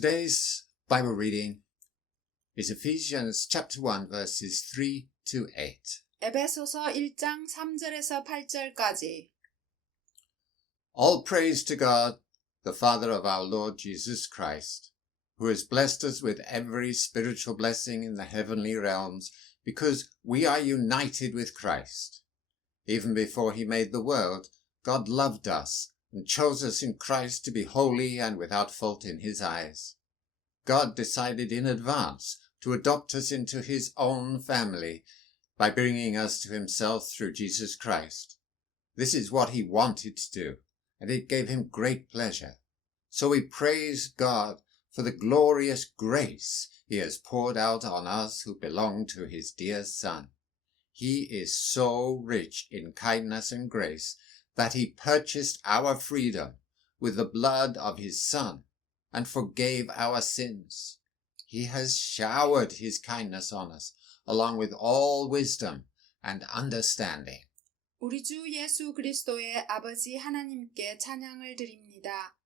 Today's Bible reading is Ephesians chapter 1 verses 3 to 8. 에베소서 1장 3절에서 8절까지. All praise to God, the Father of our Lord Jesus Christ, who has blessed us with every spiritual blessing in the heavenly realms, because we are united with Christ. Even before he made the world, God loved us and chose us in Christ to be holy and without fault in his eyes. God decided in advance to adopt us into his own family by bringing us to himself through Jesus Christ. This is what he wanted to do, and it gave him great pleasure. So we praise God for the glorious grace he has poured out on us who belong to his dear Son. He is so rich in kindness and grace that he purchased our freedom with the blood of his Son and forgave our sins. He has showered his kindness on us, along with all wisdom and understanding. 우리 주 예수 그리스도의 아버지 하나님께 찬양을 드립니다.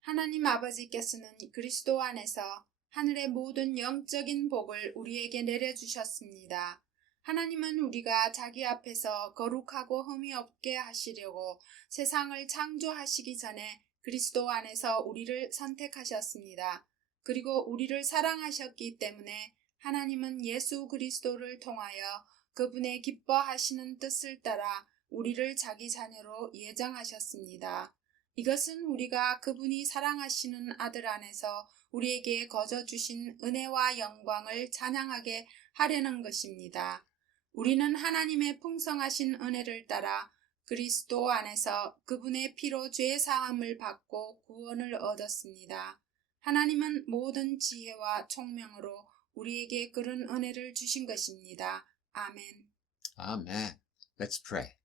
하나님 아버지께서는 그리스도 안에서 하늘의 모든 영적인 복을 우리에게 내려주셨습니다. 하나님은 우리가 자기 앞에서 거룩하고 흠이 없게 하시려고 세상을 창조하시기 전에 그리스도 안에서 우리를 선택하셨습니다. 그리고 우리를 사랑하셨기 때문에 하나님은 예수 그리스도를 통하여 그분의 기뻐하시는 뜻을 따라 우리를 자기 자녀로 예정하셨습니다. 이것은 우리가 그분이 사랑하시는 아들 안에서 우리에게 거저 주신 은혜와 영광을 찬양하게 하려는 것입니다. 우리는 하나님의 풍성하신 은혜를 따라 그리스도 안에서 그분의 피로 죄 사함을 받고 구원을 얻었습니다. 하나님은 모든 지혜와 총명으로 우리에게 그런 은혜를 주신 것입니다. 아멘. Amen. Let's pray.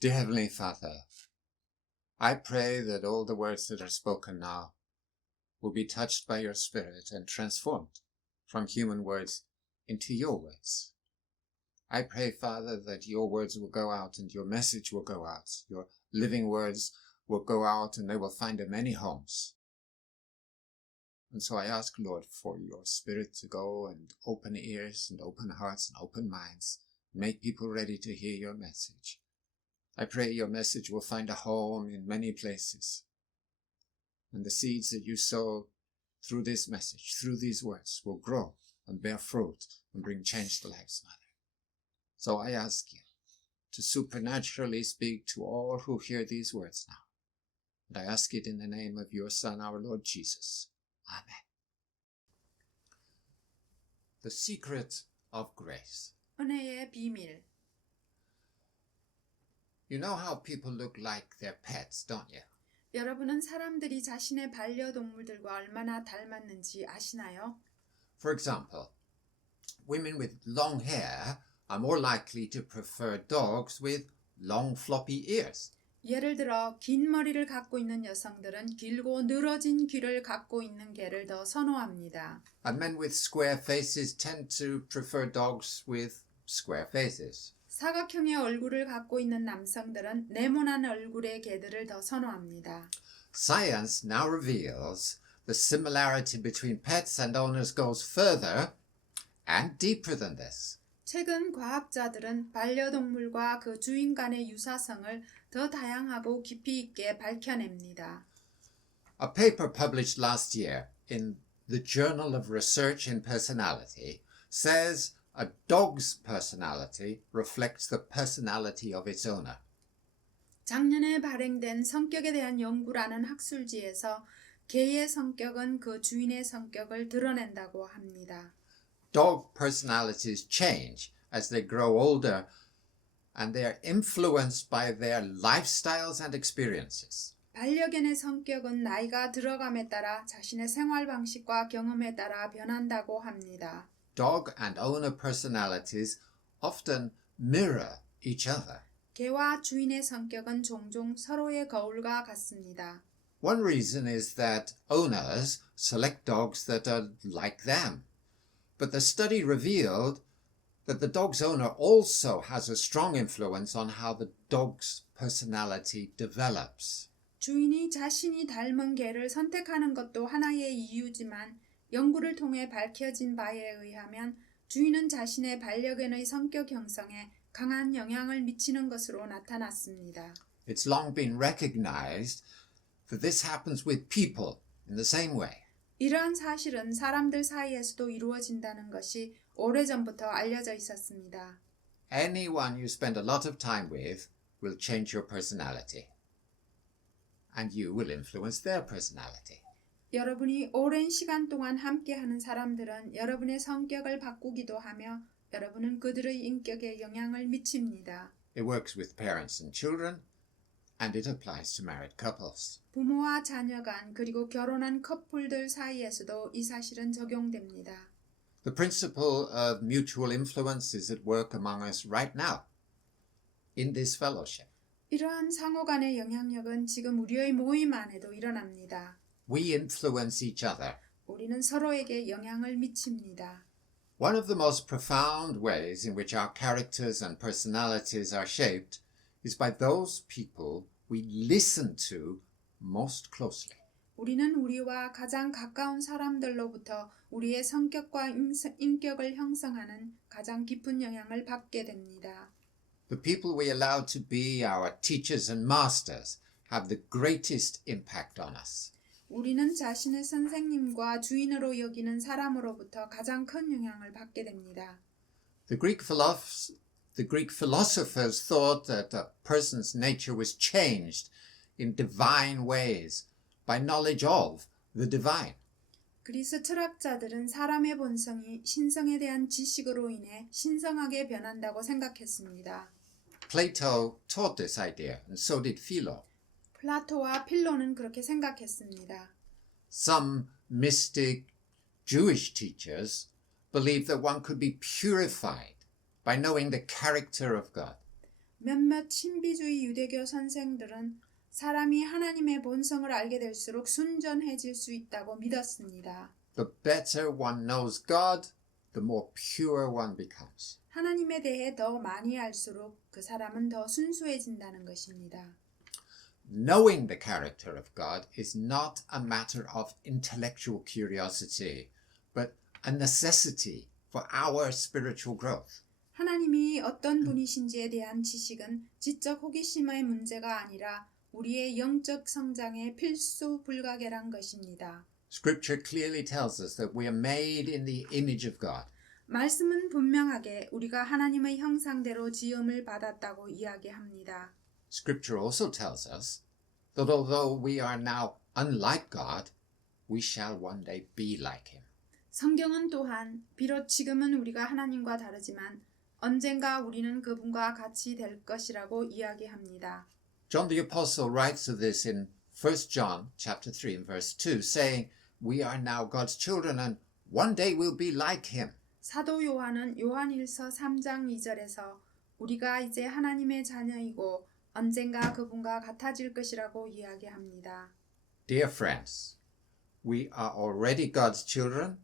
Dear Heavenly Father, I pray that all the words that are spoken now will be touched by your Spirit and transformed from human words into your words. I pray, Father, that your words will go out and your message will go out. Your living words will go out and they will find many homes. And so I ask, Lord, for your Spirit to go and open ears and open hearts and open minds, make people ready to hear your message. I pray your message will find a home in many places. And the seeds that you sow through this message, through these words, will grow and bear fruit and bring change to lives, Father. So I ask you to supernaturally speak to all who hear these words now. And I ask it in the name of your Son, our Lord Jesus. Amen. The secret of grace. 은혜의 비밀. You know how people look like their pets, don't you? 여러분은 사람들이 자신의 반려동물들과 얼마나 닮았는지 아시나요? For example, women with long hair are more likely to prefer dogs with long floppy ears. 예를 들어 긴 머리를 갖고 있는 여성들은 길고 늘어진 귀를 갖고 있는 개를 더 선호합니다. And men with square faces tend to prefer dogs with square faces. 사각형의 얼굴을 갖고 있는 남성들은 네모난 얼굴의 개들을 더 선호합니다. Science now reveals the similarity between pets and owners goes further and deeper than this. 최근 과학자들은 반려동물과 그 주인 간의 유사성을 더 다양하고 깊이 있게 밝혀냅니다. A paper published last year in the Journal of Research in Personality says a dog's personality reflects the personality of its owner. 작년에 발행된 성격에 대한 연구라는 학술지에서 개의 성격은 그 주인의 성격을 드러낸다고 합니다. Dog personalities change as they grow older and they are influenced by their lifestyles and experiences. 반려견의 성격은 나이가 들어감에 따라 자신의 생활 방식과 경험에 따라 변한다고 합니다. Dog and owner personalities often mirror each other. 개와 주인의 성격은 종종 서로의 거울과 같습니다. One reason is that owners select dogs that are like them. But the study revealed that the dog's owner also has a strong influence on how the dog's personality develops. 주인이 자신이 닮은 개를 선택하는 것도 하나의 이유지만 연구를 통해 밝혀진 바에 의하면 주인은 자신의 반려견의 성격 형성에 강한 영향을 미치는 것으로 나타났습니다. It's long been recognized that this happens with people in the same way. 이러한 사실은 사람들 사이에서도 이루어진다는 것이 오래전부터 알려져 있었습니다. Anyone you spend a lot of time with will change your personality. And you will influence their personality. 여러분이 오랜 시간 동안 함께하는 사람들은 여러분의 성격을 바꾸기도 하며 여러분은 그들의 인격에 영향을 미칩니다. It works with parents and children, and it applies to married couples. 부모와 자녀 간 그리고 결혼한 커플들 사이에서도 이 사실은 적용됩니다. The principle of mutual influence is at work among us right now, in this fellowship. 이러한 상호 간의 영향력은 지금 우리의 모임 안에도 일어납니다. We influence each other. 우리는 서로에게 영향을 미칩니다. One of the most profound ways in which our characters and personalities are shaped is by those people we listen to most closely. 우리는 우리와 가장 가까운 사람들로부터 우리의 성격과 인격을 형성하는 가장 깊은 영향을 받게 됩니다. The people we allow to be our teachers and masters have the greatest impact on us. 우리는 자신의 선생님과 주인으로 여기는 사람으로부터 가장 큰 영향을 받게 됩니다. The Greek philosophers thought that a person's nature was changed in divine ways by knowledge of the divine. 그리스 철학자들은 사람의 본성이 신성에 대한 지식으로 인해 신성하게 변한다고 생각했습니다. Plato taught this idea, and so did Philo. 플라토와 필로는 그렇게 생각했습니다. Some mystic Jewish teachers believed that one could be purified by knowing the character of God. 몇몇 신비주의 유대교 선생들은 사람이 하나님의 본성을 알게 될수록 순전해질 수 있다고 믿었습니다. The better one knows God, the more pure one becomes. 하나님에 대해 더 많이 알수록 그 사람은 더 순수해진다는 것입니다. Knowing the character of God is not a matter of intellectual curiosity, but a necessity for our spiritual growth. 하나님이 어떤 분이신지에 대한 지식은 지적 호기심의 문제가 아니라 우리의 영적 성장의 필수 불가결한 것입니다. Scripture clearly tells us that we are made in the image of God. 말씀은 분명하게 우리가 하나님의 형상대로 지음을 받았다고 이야기합니다. Scripture also tells us that although we are now unlike God, we shall one day be like Him. 성경은 또한 비록 지금은 우리가 하나님과 다르지만 언젠가 우리는 그분과 같이 될 것이라고 이야기합니다. John the Apostle writes of this in 1 John chapter 3 and verse 2, saying, "We are now God's children and one day we'll be like Him." 사도 요한은 요한일서 3장 2절에서 우리가 이제 하나님의 자녀이고 언젠가 그분과 같아질 것이라고 이야기합니다. Dear friends, we are already God's children,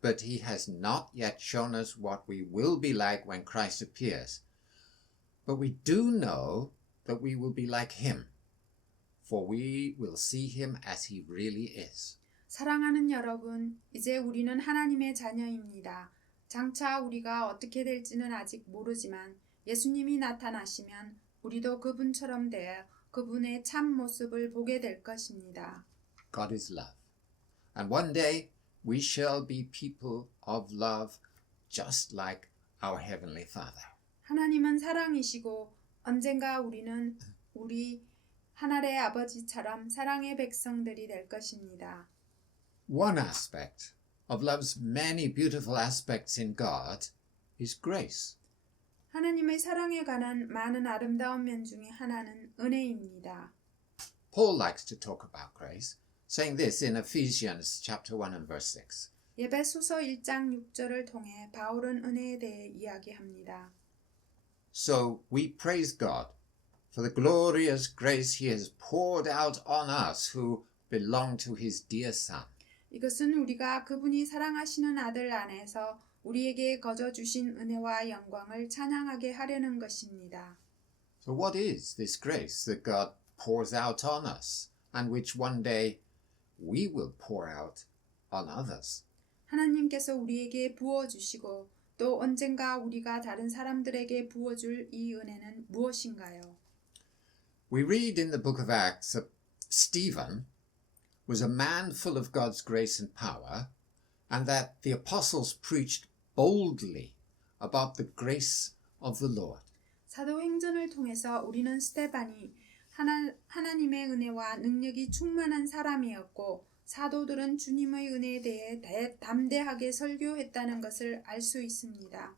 but He has not yet shown us what we will be like when Christ appears. But we do know that we will be like Him, for we will see Him as He really is. 사랑하는 여러분, 이제 우리는 하나님의 자녀입니다. 장차 우리가 어떻게 될지는 아직 모르지만 예수님이 나타나시면 우리도 그분처럼 되어 그분의 참 모습을 보게 될 것입니다. God is love. And one day we shall be people of love just like our Heavenly Father. 하나님은 사랑이시고 언젠가 우리는 우리 하늘의 아버지처럼 사랑의 백성들이 될 것입니다. One aspect of love's many beautiful aspects in God is grace. 하나님의 사랑에 관한 많은 아름다운 면 중에 하나는 은혜입니다. Paul likes to talk about grace, saying this in Ephesians chapter 1 and verse 6. 예배소서 1장 6절을 통해 바울은 은혜에 대해 이야기합니다. So we praise God for the glorious grace He has poured out on us who belong to His dear Son. 이것은 우리가 그분이 사랑하시는 아들 안에서 우리에게 거저 주신 은혜와 영광을 찬양하게 하려는 것입니다. So what is this grace that God pours out on us and which one day we will pour out on others. 하나님께서 우리에게 부어주시고 또 언젠가 우리가 다른 사람들에게 부어줄 이 은혜는 무엇인가요? We read in the book of Acts that Stephen was a man full of God's grace and power, and that the apostles preached boldly about the grace of the Lord. 사도행전을 통해서 우리는 스데반이 하나님의 은혜와 능력이 충만한 사람이었고 사도들은 주님의 은혜에 대해 담대하게 설교했다는 것을 알 수 있습니다.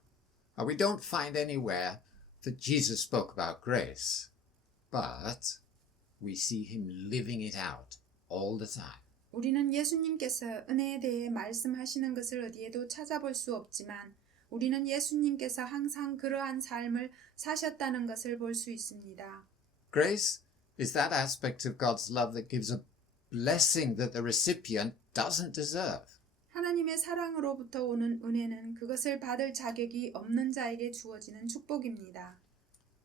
We don't find anywhere that Jesus spoke about grace, but we see him living it out all the time. 우리는 예수님께서 은혜에 대해 말씀하시는 것을 어디에도 찾아볼 수 없지만 우리는 예수님께서 항상 그러한 삶을 사셨다는 것을 볼 수 있습니다. Grace is that aspect of God's love that gives a blessing that the recipient doesn't deserve. 하나님의 사랑으로부터 오는 은혜는 그것을 받을 자격이 없는 자에게 주어지는 축복입니다.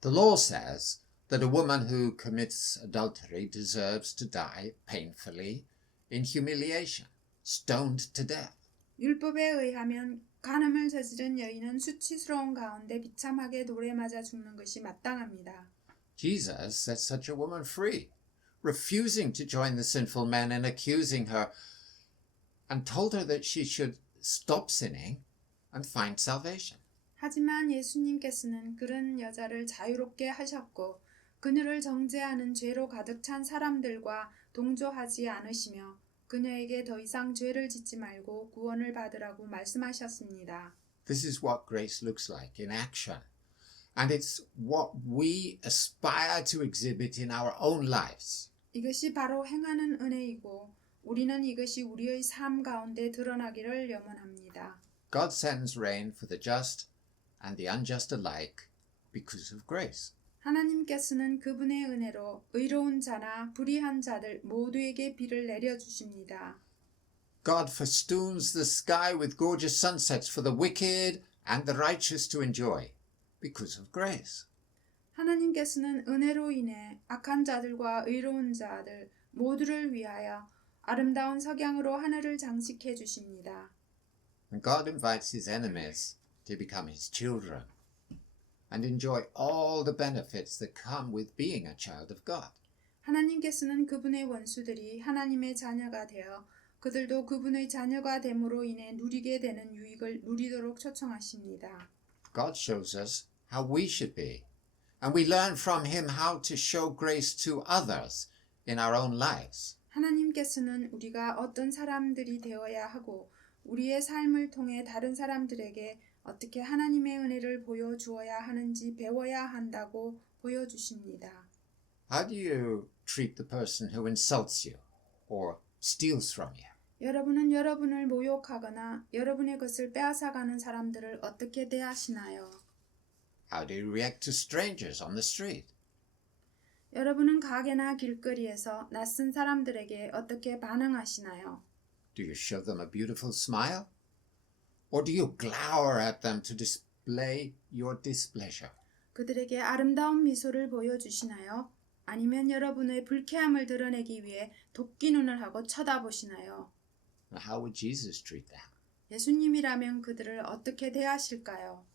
The law says that a woman who commits adultery deserves to die painfully in humiliation, stoned to death. 율법에 의하면 간음을 저지른 여인은 수치스러운 가운데 비참하게 돌에 맞아 죽는 것이 마땅합니다. Jesus set such a woman free, refusing to join the sinful men and accusing her, and told her that she should stop sinning and find salvation. 하지만 예수님께서는 그런 여자를 자유롭게 하셨고 그녀를 정죄하는 죄로 가득 찬 사람들과 동조하지 않으시며 그녀에게 더 이상 죄를 짓지 말고 구원을 받으라고 말씀하셨습니다. This is what grace looks like in action. And it's what we aspire to exhibit in our own lives. 이것이 바로 행하는 은혜이고 우리는 이것이 우리의 삶 가운데 드러나기를 염원합니다. God sends rain for the just and the unjust alike because of grace. 하나님께서는 그분의 은혜로 의로운 자나 불의한 자들 모두에게 비를 내려주십니다. God festoons the sky with gorgeous sunsets for the wicked and the righteous to enjoy because of grace. 하나님께서는 은혜로 인해 악한 자들과 의로운 자들 모두를 위하여 아름다운 석양으로 하늘을 장식해 주십니다. And God invites his enemies to become his children and enjoy all the benefits that come with being a child of God. 하나님께서는 그분의 원수들이 하나님의 자녀가 되어 그들도 그분의 자녀가 됨으로 인해 누리게 되는 유익을 누리도록 초청하십니다. God shows us how we should be, and we learn from him how to show grace to others in our own lives. 하나님께서는 우리가 어떤 사람들이 되어야 하고 우리의 삶을 통해 다른 사람들에게 어떻게 하나님의 은혜를 보여주어야 하는지 배워야 한다고 보여주십니다. How do you treat the person who insults you or steals from you? 여러분은 여러분을 모욕하거나 여러분의 것을 빼앗아가는 사람들을 어떻게 대하시나요? How do you react to strangers on the street? 여러분은 가게나 길거리에서 낯선 사람들에게 어떻게 반응하시나요? Do you show them a beautiful smile? Or do you glower at them to display your displeasure? 그들에게 아름다운 미소를 보여주시나요? 아니면 여러분의 불쾌함을 드러내기 위해 도끼 눈을 하고 쳐다보시나요? How would Jesus treat them? 예수님이라면 그들을 어떻게 대하실까요?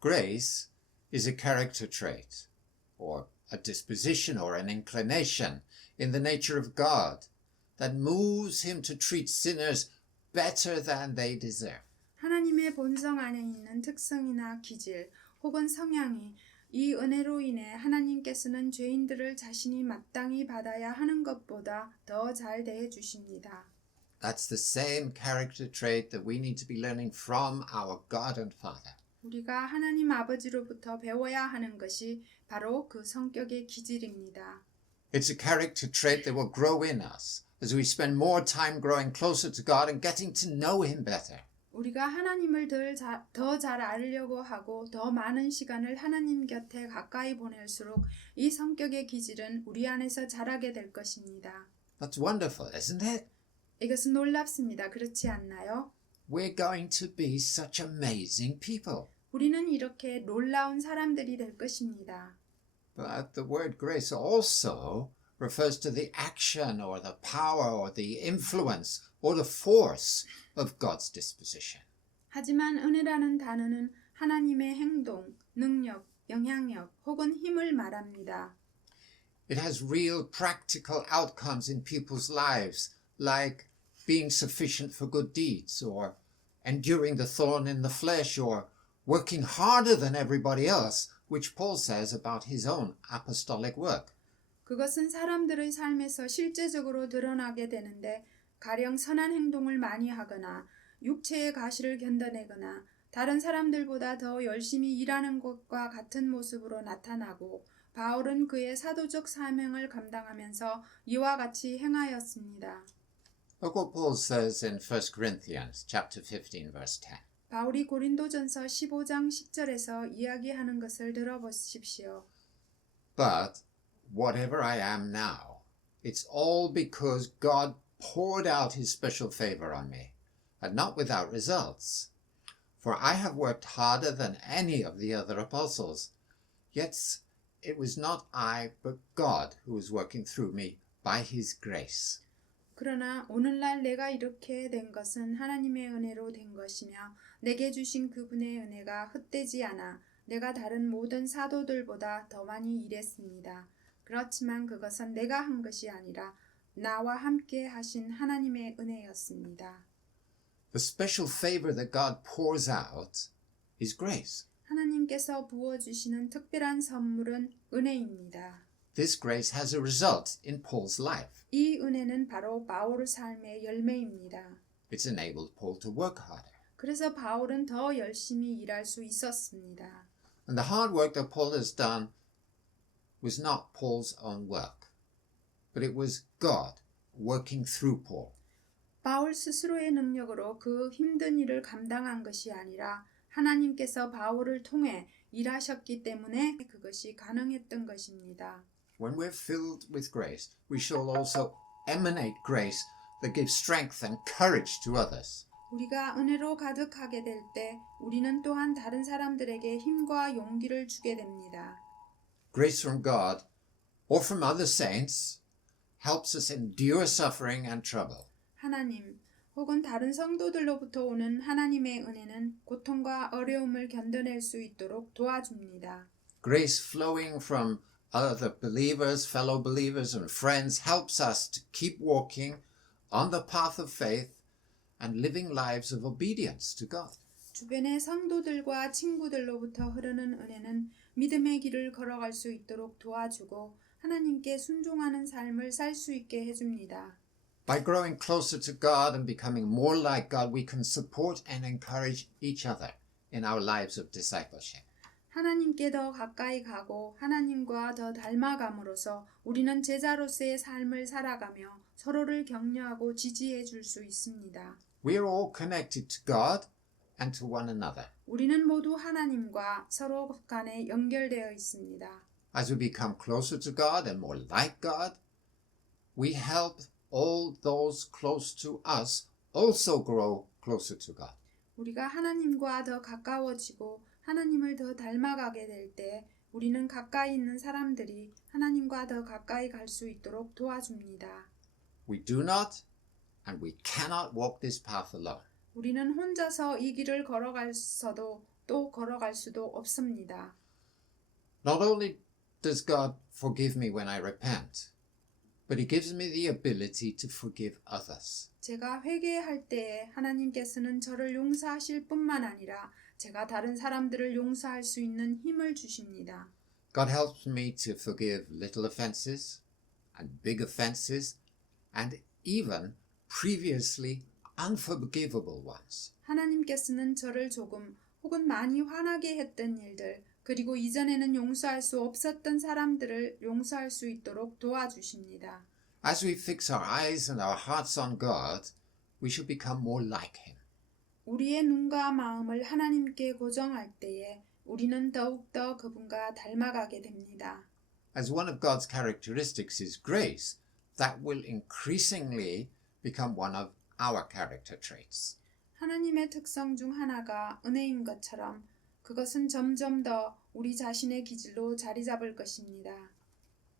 Grace is a character trait, or a disposition or an inclination in the nature of God that moves him to treat sinners better than they deserve. 하나님의 본성 안에 있는 특성이나 기질 혹은 성향이 이 은혜로 인해 하나님께서는 죄인들을 자신이 마땅히 받아야 하는 것보다 더 잘 대해 주십니다. That's the same character trait that we need to be learning from our God and Father. 우리가 하나님 아버지로부터 배워야 하는 것이 바로 그 성격의 기질입니다. It's a character trait that will grow in us as we spend more time growing closer to God and getting to know him better. 우리가 하나님을 더 잘 알려고 하고 더 많은 시간을 하나님 곁에 가까이 보낼수록 이 성격의 기질은 우리 안에서 자라게 될 것입니다. That's wonderful, isn't it? 이것은 놀랍습니다. 그렇지 않나요? We're going to be such amazing people. 우리는 이렇게 놀라운 사람들이 될 것입니다. But the word grace also refers to the action or the power or the influence or the force of God's disposition. 하지만 은혜라는 단어는 하나님의 행동, 능력, 영향력 혹은 힘을 말합니다. It has real practical outcomes in people's lives, like being sufficient for good deeds, or enduring the thorn in the flesh, or working harder than everybody else, which Paul says about his own apostolic work. 그것은 사람들의 삶에서 실제적으로 드러나게 되는데 가령 선한 행동을 많이 하거나 육체의 가시를 견뎌내거나 다른 사람들보다 더 열심히 일하는 것과 같은 모습으로 나타나고 바울은 그의 사도적 사명을 감당하면서 이와 같이 행하였습니다. Look what Paul says in 1 Corinthians chapter 15, verse 10. 바울이 고린도전서 15장 10절에서 이야기하는 것을 들어보십시오. But whatever I am now, it's all because God poured out his special favor on me, and not without results. For I have worked harder than any of the other apostles. Yet it was not I, but God who was working through me by his grace. 그러나 오늘날 내가 이렇게 된 것은 하나님의 은혜로 된 것이며 내게 주신 그분의 은혜가 헛되지 않아 내가 다른 모든 사도들보다 더 많이 일했습니다. 그렇지만 그것은 내가 한 것이 아니라 나와 함께 하신 하나님의 은혜였습니다. The special favor that God pours out is grace. 하나님께서 부어주시는 특별한 선물은 은혜입니다. This grace has a result in Paul's life. 이 은혜는 바로 바울 삶의 열매입니다. It's enabled Paul to work harder. 그래서 바울은 더 열심히 일할 수 있었습니다. And the hard work that Paul has done was not Paul's own work, but it was God working through Paul. 바울 스스로의 능력으로 그 힘든 일을 감당한 것이 아니라 하나님께서 바울을 통해 일하셨기 때문에 그것이 가능했던 것입니다. When we're filled with grace, we shall also emanate grace that gives strength and courage to others. 우리가 은혜로 가득하게 될 때 우리는 또한 다른 사람들에게 힘과 용기를 주게 됩니다. Grace from God or from other saints helps us endure suffering and trouble. 하나님 혹은 다른 성도들로부터 오는 하나님의 은혜는 고통과 어려움을 견뎌낼 수 있도록 도와줍니다. Grace flowing from other believers, fellow believers and friends helps us to keep walking on the path of faith and living lives of obedience to God. 주변의 성도들과 친구들로부터 흐르는 은혜는 믿음의 길을 걸어갈 수 있도록 도와주고 하나님께 순종하는 삶을 살 수 있게 해줍니다. By growing closer to God and becoming more like God, we can support and encourage each other in our lives of discipleship. 하나님께 더 가까이 가고 하나님과 더 닮아감으로써 우리는 제자로서의 삶을 살아가며 서로를 격려하고 지지해 줄 수 있습니다. We are all connected to God and to one another. 우리는 모두 하나님과 서로 간에 연결되어 있습니다. As we become closer to God and more like God, we help all those close to us also grow closer to God. 우리가 하나님과 더 가까워지고 하나님을 더 닮아가게 될 때 우리는 가까이 있는 사람들이 하나님과 더 가까이 갈 수 있도록 도와줍니다. We do not and we cannot walk this path alone. 우리는 혼자서 이 길을 걸어갈서도 또 걸어갈 수도 없습니다. Not only does God forgive me when I repent, but He gives me the ability to forgive others. 제가 회개할 때에 하나님께서는 저를 용서하실 뿐만 아니라 제가 다른 사람들을 용서할 수 있는 힘을 주십니다. God helps me to forgive little offenses and big offenses and even previously unforgivable ones. 하나님께서는 저를 조금 혹은 많이 화나게 했던 일들 그리고 이전에는 용서할 수 없었던 사람들을 용서할 수 있도록 도와주십니다. As we fix our eyes and our hearts on God, we should become more like Him. 우리의 눈과 마음을 하나님께 고정할 때에 우리는 더욱더 그분과 닮아가게 됩니다. As one of God's characteristics is grace, that will increasingly become one of our character traits. 하나님의 특성 중 하나가 은혜인 것처럼 그것은 점점 더 우리 자신의 기질로 자리 잡을 것입니다.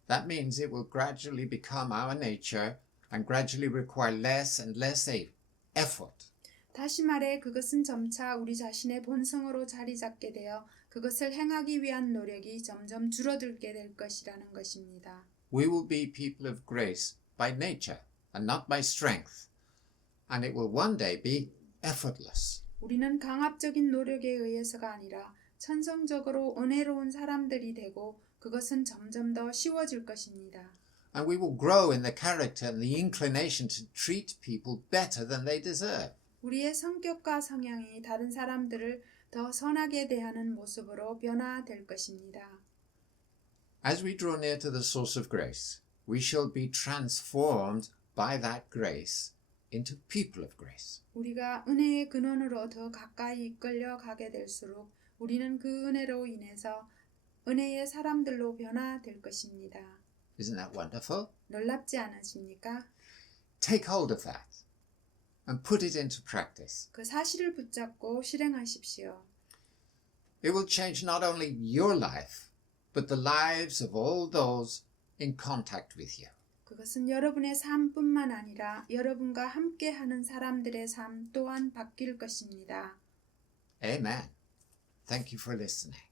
That means it will gradually become our nature and gradually require less and less effort. 다시 말해 그것은 점차 우리 자신의 본성으로 자리 잡게 되어 그것을 행하기 위한 노력이 점점 줄어들게 될 것이라는 것입니다. We will be people of grace by nature and not by strength. And it will one day be effortless. 우리는 강압적인 노력에 의해서가 아니라 천성적으로 은혜로운 사람들이 되고 그것은 점점 더 쉬워질 것입니다. And we will grow in the character and the inclination to treat people better than they deserve. 우리의 성격과 성향이 다른 사람들을 더 선하게 대하는 모습으로 변화될 것입니다. As we draw near to the source of grace, we shall be transformed by that grace into people of grace. 우리가 은혜의 근원으로 더 가까이 이끌려 가게 될수록 우리는 그 은혜로 인해서 은혜의 사람들로 변화될 것입니다. Isn't that wonderful? 놀랍지 않으십니까? Take hold of that and put it into practice. 그 사실을 붙잡고 실행하십시오. It will change not only your life, but the lives of all those in contact with you. 그것은 여러분의 삶뿐만 아니라 여러분과 함께하는 사람들의 삶 또한 바뀔 것입니다. Amen. Thank you for listening.